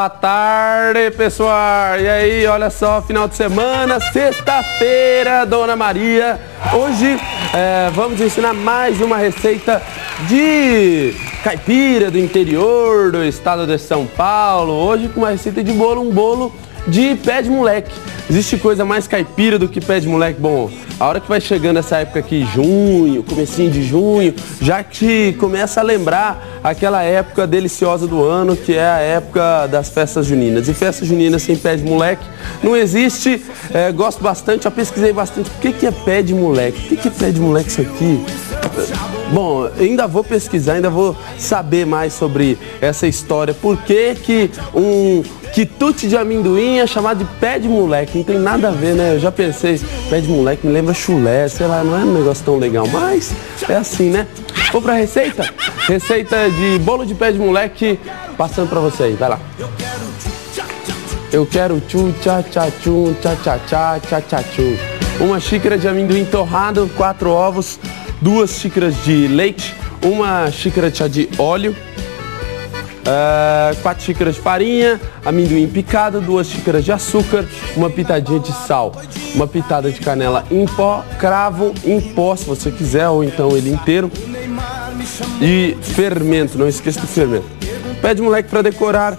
Boa tarde, pessoal! E aí, olha só, final de semana, sexta-feira, Dona Maria. Hoje vamos ensinar mais uma receita de caipira do interior do estado de São Paulo. Hoje com uma receita de bolo, um bolo de pé de moleque. Existe coisa mais caipira do que pé de moleque? Bom, a hora que vai chegando essa época aqui, junho, comecinho de junho, já que começa a lembrar aquela época deliciosa do ano, que é a época das festas juninas. E festas juninas sem pé de moleque não existe. Gosto bastante, já pesquisei bastante. O que é pé de moleque? O que é pé de moleque isso aqui? Bom, ainda vou pesquisar, ainda vou saber mais sobre essa história. Por que que um quitute de amendoim é chamado de pé de moleque? Não tem nada a ver, né? Eu já pensei, pé de moleque me lembra chulé, sei lá, não é um negócio tão legal, mas é assim, né? Vamos pra receita? Receita de bolo de pé de moleque, passando pra você aí, vai lá. Eu quero tchu, tchá, tchá, tchum, tchá, tchá, tchá, tchá, tchá, tchum. Uma xícara de amendoim torrado, 4 ovos, 2 xícaras de leite, 1 xícara de chá de óleo, 4 xícaras de farinha, amendoim picado, 2 xícaras de açúcar, uma pitadinha de sal, uma pitada de canela em pó, cravo em pó se você quiser, ou então ele inteiro, e fermento, não esqueça do fermento. Pé de moleque para decorar,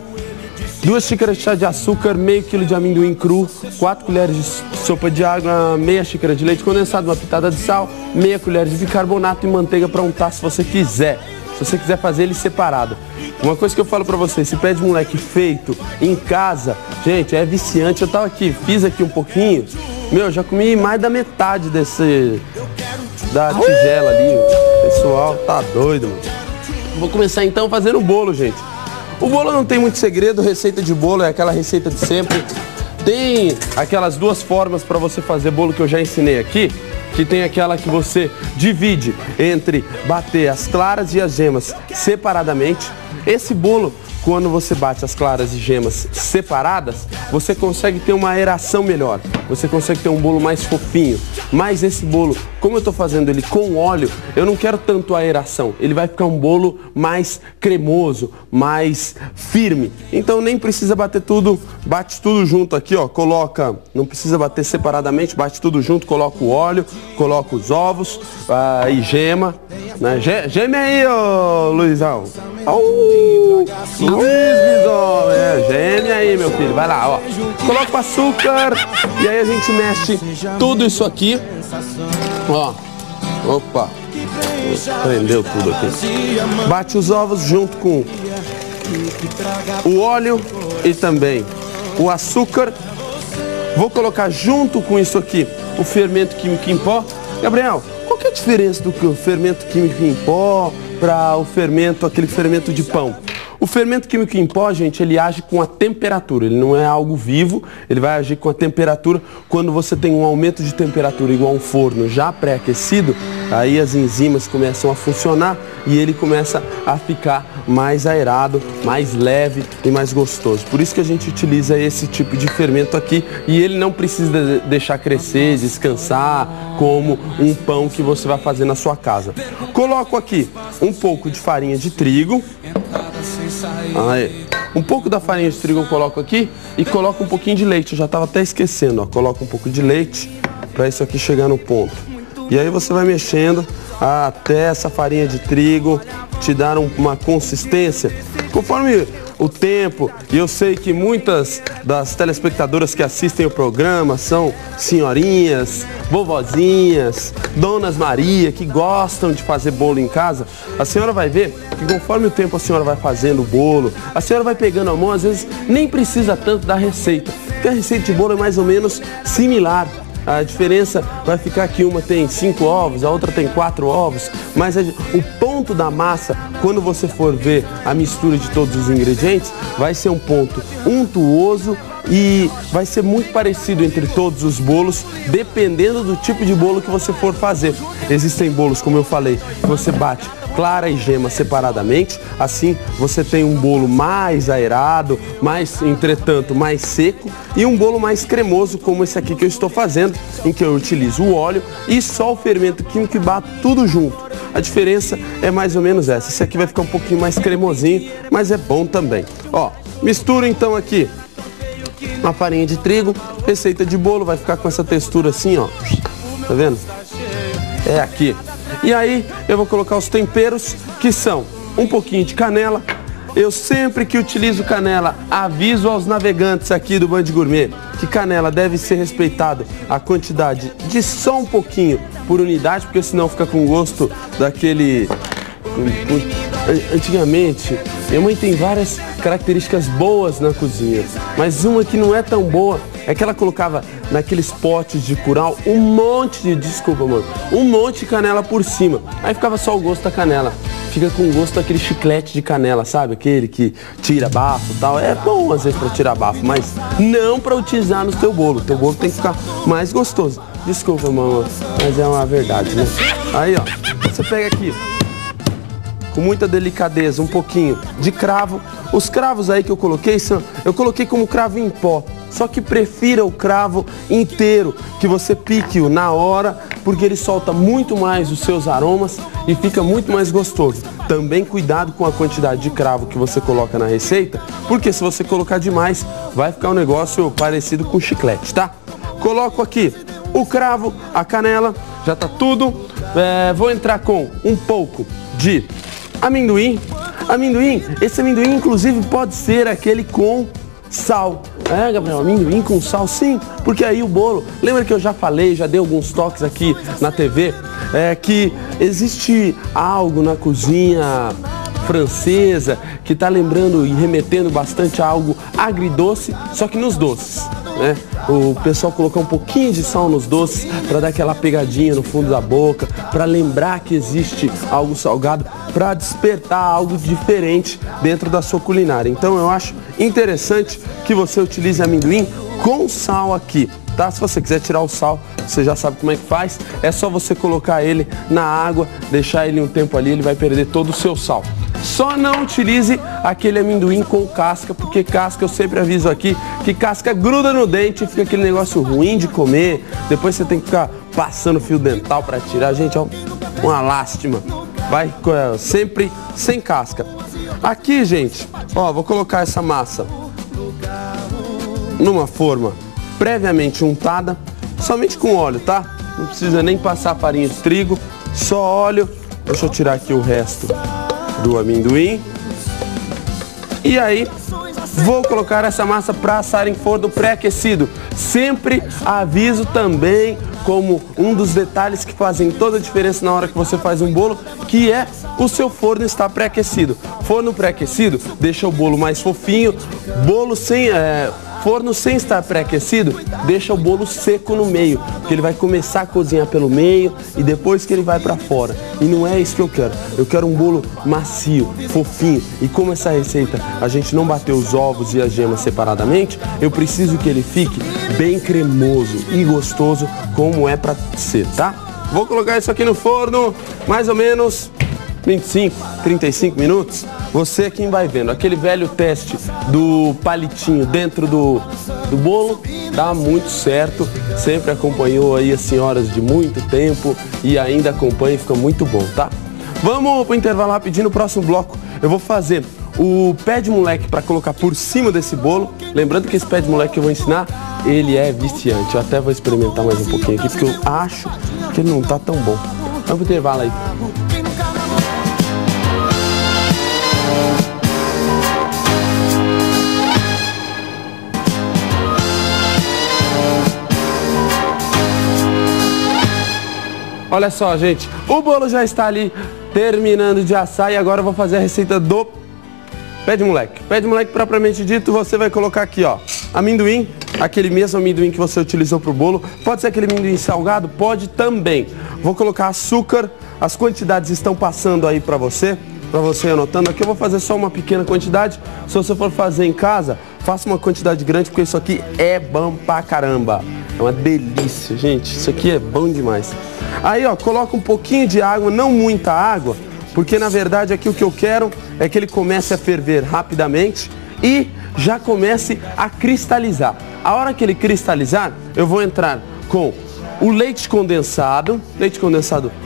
2 xícaras de chá de açúcar, meio quilo de amendoim cru, 4 colheres de sopa de água, meia xícara de leite condensado, uma pitada de sal, meia colher de bicarbonato e manteiga para untar se você quiser. Se você quiser fazer ele separado. Uma coisa que eu falo pra você, esse pé de moleque feito em casa, gente, é viciante. Eu tava aqui, fiz aqui um pouquinho, já comi mais da metade da tigela ali. O pessoal tá doido, mano. Vou começar então fazendo o bolo, gente. O bolo não tem muito segredo, receita de bolo é aquela receita de sempre. Tem aquelas 2 formas para você fazer bolo que eu já ensinei aqui, que tem aquela que você divide entre bater as claras e as gemas separadamente. Esse bolo, quando você bate as claras e gemas separadas, você consegue ter uma aeração melhor, você consegue ter um bolo mais fofinho. Mas esse bolo, como eu estou fazendo ele com óleo, eu não quero tanto a aeração. Ele vai ficar um bolo mais cremoso, mais firme. Então nem precisa bater tudo, bate tudo junto aqui, ó. Coloca, não precisa bater separadamente, bate tudo junto, coloca o óleo, coloca os ovos e gema. Né? Geme aí, ô Luizão. Luiz Bison, geme aí, meu filho. Vai lá, ó. Coloca o açúcar e aí a gente mexe tudo isso aqui. Ó. Opa. Prendeu tudo aqui. Bate os ovos junto com o óleo e também o açúcar. Vou colocar junto com isso aqui o fermento químico em pó. Gabriel, qual que é a diferença do fermento químico em pó para o fermento, aquele fermento de pão? O fermento químico em pó, gente, ele age com a temperatura, ele não é algo vivo, ele vai agir com a temperatura. Quando você tem um aumento de temperatura igual a um forno já pré-aquecido, aí as enzimas começam a funcionar e ele começa a ficar mais aerado, mais leve e mais gostoso. Por isso que a gente utiliza esse tipo de fermento aqui e ele não precisa deixar crescer, descansar, como um pão que você vai fazer na sua casa. Coloco aqui um pouco de farinha de trigo. Aí, um pouco da farinha de trigo eu coloco aqui e coloco um pouquinho de leite. Eu já estava até esquecendo, ó. Coloco um pouco de leite para isso aqui chegar no ponto. E aí você vai mexendo até essa farinha de trigo te dar uma consistência. Conforme o tempo, e eu sei que muitas das telespectadoras que assistem o programa são senhorinhas, vovozinhas, donas Maria, que gostam de fazer bolo em casa, a senhora vai ver que conforme o tempo a senhora vai fazendo o bolo, a senhora vai pegando a mão, às vezes nem precisa tanto da receita, porque a receita de bolo é mais ou menos similar. A diferença vai ficar que uma tem 5 ovos, a outra tem 4 ovos, mas o ponto da massa, quando você for ver a mistura de todos os ingredientes, vai ser um ponto untuoso e vai ser muito parecido entre todos os bolos, dependendo do tipo de bolo que você for fazer. Existem bolos, como eu falei, que você bate clara e gema separadamente, assim você tem um bolo mais aerado, entretanto mais seco, e um bolo mais cremoso como esse aqui que eu estou fazendo, em que eu utilizo o óleo e só o fermento químico e bato tudo junto. A diferença é mais ou menos essa. Esse aqui vai ficar um pouquinho mais cremosinho, mas é bom também. Ó, Misturo então aqui uma farinha de trigo, receita de bolo, vai ficar com essa textura assim, ó. Tá vendo? É aqui. E aí eu vou colocar os temperos, que são um pouquinho de canela. Eu sempre que utilizo canela, aviso aos navegantes aqui do Band Gourmet que canela deve ser respeitado a quantidade de só um pouquinho por unidade, porque senão fica com gosto daquele... Antigamente, minha mãe tem várias características boas na cozinha, mas uma que não é tão boa é que ela colocava naqueles potes de curau um monte de canela por cima. Aí ficava só o gosto da canela. Fica com gosto daquele chiclete de canela, sabe? Aquele que tira bafo e tal. É bom às vezes para tirar bafo, mas não para utilizar no teu bolo. O teu bolo tem que ficar mais gostoso. Desculpa, mamãe, mas é uma verdade, né? Aí, ó, você pega aqui, com muita delicadeza, um pouquinho de cravo. Os cravos aí que eu coloquei eu coloquei como cravo em pó. Só que prefira o cravo inteiro, que você pique-o na hora, porque ele solta muito mais os seus aromas e fica muito mais gostoso. Também cuidado com a quantidade de cravo que você coloca na receita, porque se você colocar demais, vai ficar um negócio parecido com chiclete, tá? Coloco aqui o cravo, a canela, já tá tudo. Vou entrar com um pouco de amendoim. Esse amendoim inclusive pode ser aquele com sal. Gabriel, amendoim com sal, sim, porque aí o bolo, lembra que eu já falei, já dei alguns toques aqui na TV, que existe algo na cozinha francesa que está lembrando e remetendo bastante a algo agridoce, só que nos doces, né? O pessoal colocou um pouquinho de sal nos doces para dar aquela pegadinha no fundo da boca, para lembrar que existe algo salgado, para despertar algo diferente dentro da sua culinária. Então eu acho interessante que você utilize amendoim com sal aqui, tá? Se você quiser tirar o sal, você já sabe como é que faz. É só você colocar ele na água, deixar ele um tempo ali, ele vai perder todo o seu sal. Só não utilize aquele amendoim com casca, porque casca, eu sempre aviso aqui, que casca gruda no dente e fica aquele negócio ruim de comer. Depois você tem que ficar passando fio dental para tirar. Gente, ó, uma lástima. Vai sempre sem casca. Aqui, gente, ó, vou colocar essa massa numa forma previamente untada, somente com óleo, tá? Não precisa nem passar farinha de trigo, só óleo. Deixa eu tirar aqui o resto do amendoim. E aí, vou colocar essa massa para assar em forno pré-aquecido. Sempre aviso também, como um dos detalhes que fazem toda a diferença na hora que você faz um bolo, que é o seu forno estar pré-aquecido. Forno pré-aquecido deixa o bolo mais fofinho. Forno sem estar pré-aquecido deixa o bolo seco no meio, porque ele vai começar a cozinhar pelo meio e depois que ele vai para fora. E não é isso que eu quero. Eu quero um bolo macio, fofinho. E como essa receita a gente não bateu os ovos e as gemas separadamente, eu preciso que ele fique bem cremoso e gostoso como é para ser, tá? Vou colocar isso aqui no forno, mais ou menos 25, 35 minutos. Você é quem vai vendo. Aquele velho teste do palitinho dentro do bolo dá muito certo. Sempre acompanhou aí as senhoras de muito tempo e ainda acompanha e fica muito bom, tá? Vamos pro intervalo rapidinho. No próximo bloco eu vou fazer o pé de moleque para colocar por cima desse bolo. Lembrando que esse pé de moleque que eu vou ensinar, ele é viciante. Eu até vou experimentar mais um pouquinho aqui, porque eu acho que ele não tá tão bom. Vamos pro intervalo aí. Olha só, gente, o bolo já está ali terminando de assar e agora eu vou fazer a receita do pé de moleque. Pé de moleque propriamente dito, você vai colocar aqui, ó, amendoim, aquele mesmo amendoim que você utilizou para o bolo. Pode ser aquele amendoim salgado? Pode também. Vou colocar açúcar, as quantidades estão passando aí para você anotando. Aqui eu vou fazer só uma pequena quantidade. Se você for fazer em casa, faça uma quantidade grande, porque isso aqui é bom pra caramba. É uma delícia, gente. Isso aqui é bom demais. Aí, ó, coloca um pouquinho de água, não muita água, porque na verdade aqui o que eu quero é que ele comece a ferver rapidamente e já comece a cristalizar. A hora que ele cristalizar, eu vou entrar com o leite condensado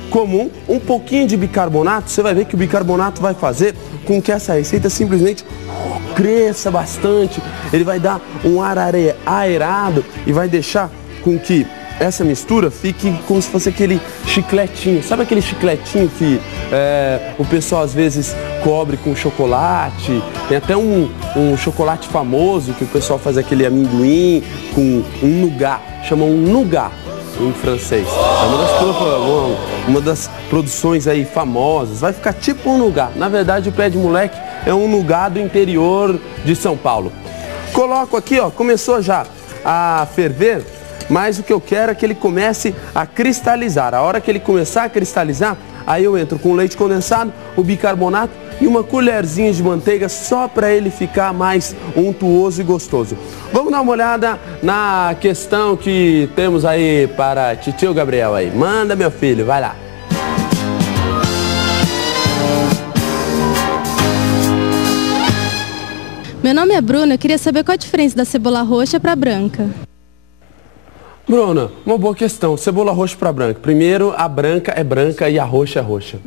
comum, um pouquinho de bicarbonato. Você vai ver que o bicarbonato vai fazer com que essa receita simplesmente cresça bastante. Ele vai dar um ar aerado e vai deixar com que essa mistura fique como se fosse aquele chicletinho. Sabe aquele chicletinho que o pessoal às vezes cobre com chocolate? Tem até um chocolate famoso que o pessoal faz aquele amendoim com um nougat. Chamam um nougat em francês. É uma das produções aí famosas. Vai ficar tipo um nougat. Na verdade, o pé de moleque é um nougat do interior de São Paulo. Coloco aqui, ó, começou já a ferver, mas o que eu quero é que ele comece a cristalizar. A hora que ele começar a cristalizar, aí eu entro com o leite condensado, o bicarbonato e uma colherzinha de manteiga só para ele ficar mais untuoso e gostoso. Vamos dar uma olhada na questão que temos aí para titio Gabriel aí. Manda, meu filho, vai lá. Meu nome é Bruna, eu queria saber qual a diferença da cebola roxa para branca. Bruna, uma boa questão. Cebola roxa para branca. Primeiro, a branca é branca e a roxa é roxa.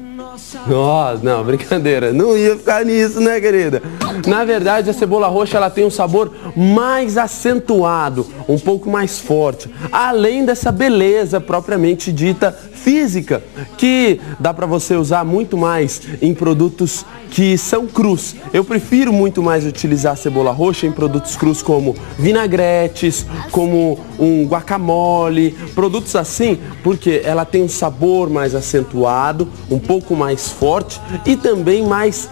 Nossa, não, brincadeira. Não ia ficar nisso, né, querida? Na verdade, a cebola roxa ela tem um sabor mais acentuado, um pouco mais forte. Além dessa beleza propriamente dita física, que dá para você usar muito mais em produtos que são crus. Eu prefiro muito mais utilizar a cebola roxa em produtos crus como vinagretes, como um guacamole, produtos assim, porque ela tem um sabor mais acentuado, um pouco mais forte e também mais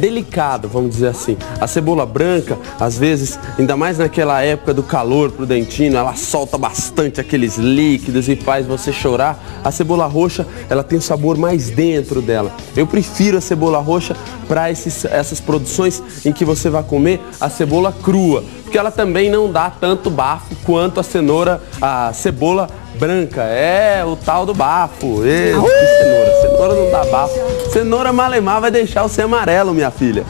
delicado, vamos dizer assim. A cebola branca, às vezes, ainda mais naquela época do calor prudentino, ela solta bastante aqueles líquidos e faz você chorar. A cebola roxa, ela tem um sabor mais dentro dela. Eu prefiro a cebola roxa para essas produções em que você vai comer a cebola crua, porque ela também não dá tanto bafo quanto a cebola branca. É o tal do bafo. Cenoura não dá bafo. Cenoura malemar vai deixar você amarelo, minha filha.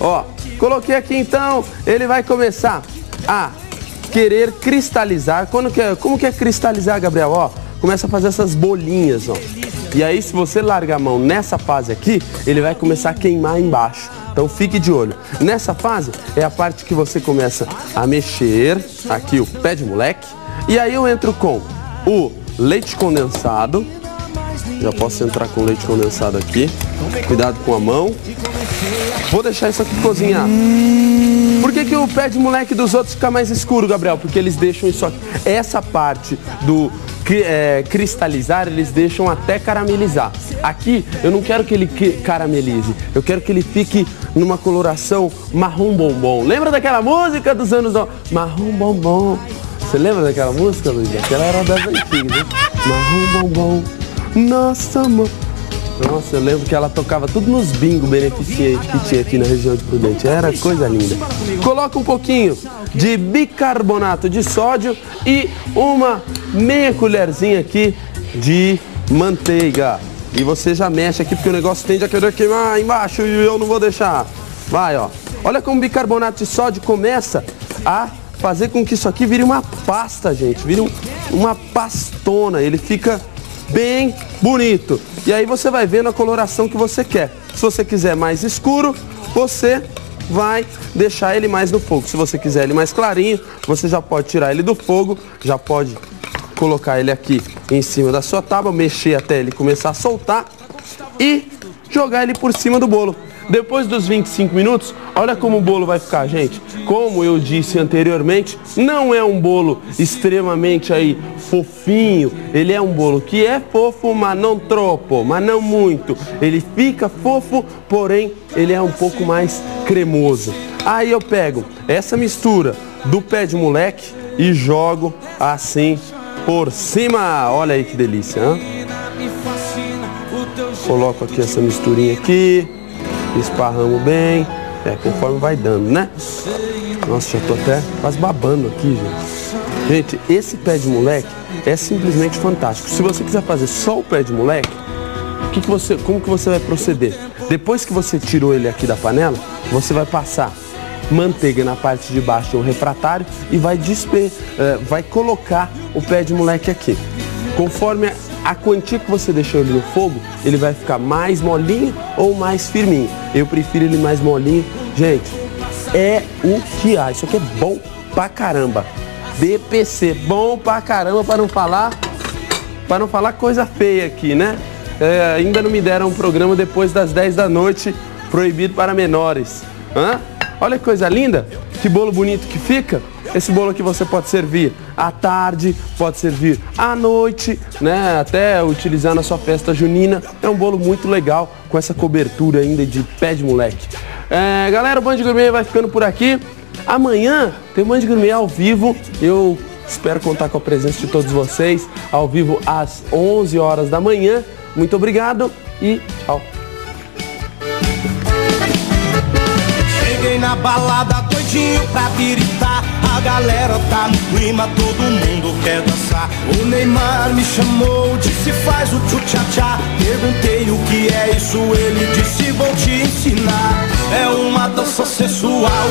Ó, coloquei aqui então, ele vai começar a querer cristalizar. Como que é cristalizar, Gabriel? Ó, começa a fazer essas bolinhas, ó. E aí, se você largar a mão nessa fase aqui, ele vai começar a queimar embaixo. Então fique de olho. Nessa fase é a parte que você começa a mexer aqui o pé de moleque. E aí eu entro com o leite condensado. Já posso entrar com o leite condensado aqui. Cuidado com a mão. Vou deixar isso aqui cozinhar. Por que o pé de moleque dos outros fica mais escuro, Gabriel? Porque eles deixam isso aqui. Essa parte do cristalizar, eles deixam até caramelizar. Aqui, eu não quero que ele caramelize. Eu quero que ele fique numa coloração marrom bombom. Lembra daquela música dos anos... Marrom bombom. Você lembra daquela música, Luiz? Aquela era das antigas, né? Marrom bombom. Nossa, amor. Nossa, eu lembro que ela tocava tudo nos bingos beneficentes que tinha aqui na região de Prudente. Era coisa linda. Coloca um pouquinho de bicarbonato de sódio e uma meia colherzinha aqui de manteiga. E você já mexe aqui porque o negócio tende a querer queimar embaixo e eu não vou deixar. Vai, ó. Olha como o bicarbonato de sódio começa a fazer com que isso aqui vire uma pasta, gente. Vire uma pastona. Ele fica bem bonito. E aí você vai vendo a coloração que você quer. Se você quiser mais escuro, você vai deixar ele mais no fogo. Se você quiser ele mais clarinho, você já pode tirar ele do fogo, já pode colocar ele aqui em cima da sua tábua, mexer até ele começar a soltar e jogar ele por cima do bolo. Depois dos 25 minutos, olha como o bolo vai ficar, gente. Como eu disse anteriormente, não é um bolo extremamente aí fofinho. Ele é um bolo que é fofo, mas não troppo, mas não muito. Ele fica fofo, porém ele é um pouco mais cremoso. Aí eu pego essa mistura do pé de moleque e jogo assim por cima. Olha aí que delícia, hein? Coloco aqui essa misturinha aqui. Esparramos bem, conforme vai dando, né? Nossa, já tô até quase babando aqui, gente. Gente, esse pé de moleque é simplesmente fantástico. Se você quiser fazer só o pé de moleque, como que você vai proceder? Depois que você tirou ele aqui da panela, você vai passar manteiga na parte de baixo do refratário e vai colocar o pé de moleque aqui. Conforme a quantia que você deixou ele no fogo, ele vai ficar mais molinho ou mais firminho. Eu prefiro ele mais molinho. Gente, é o que há. Isso aqui é bom pra caramba. DPC, bom pra caramba, para não falar coisa feia aqui, né? Ainda não me deram um programa depois das 10 da noite, proibido para menores. Olha que coisa linda, que bolo bonito que fica. Esse bolo aqui você pode servir à tarde, pode servir à noite, né? Até utilizar na sua festa junina. É um bolo muito legal, com essa cobertura ainda de pé de moleque. Galera, o Band Gourmet vai ficando por aqui. Amanhã tem o Band Gourmet ao vivo. Eu espero contar com a presença de todos vocês ao vivo às 11 horas da manhã. Muito obrigado e tchau. Cheguei na balada doidinho pra viritar. A galera tá no clima, todo mundo quer dançar. O Neymar me chamou, disse faz o tchu-tchá-tchá. Perguntei o que é isso, ele disse vou te ensinar. É uma dança sensual,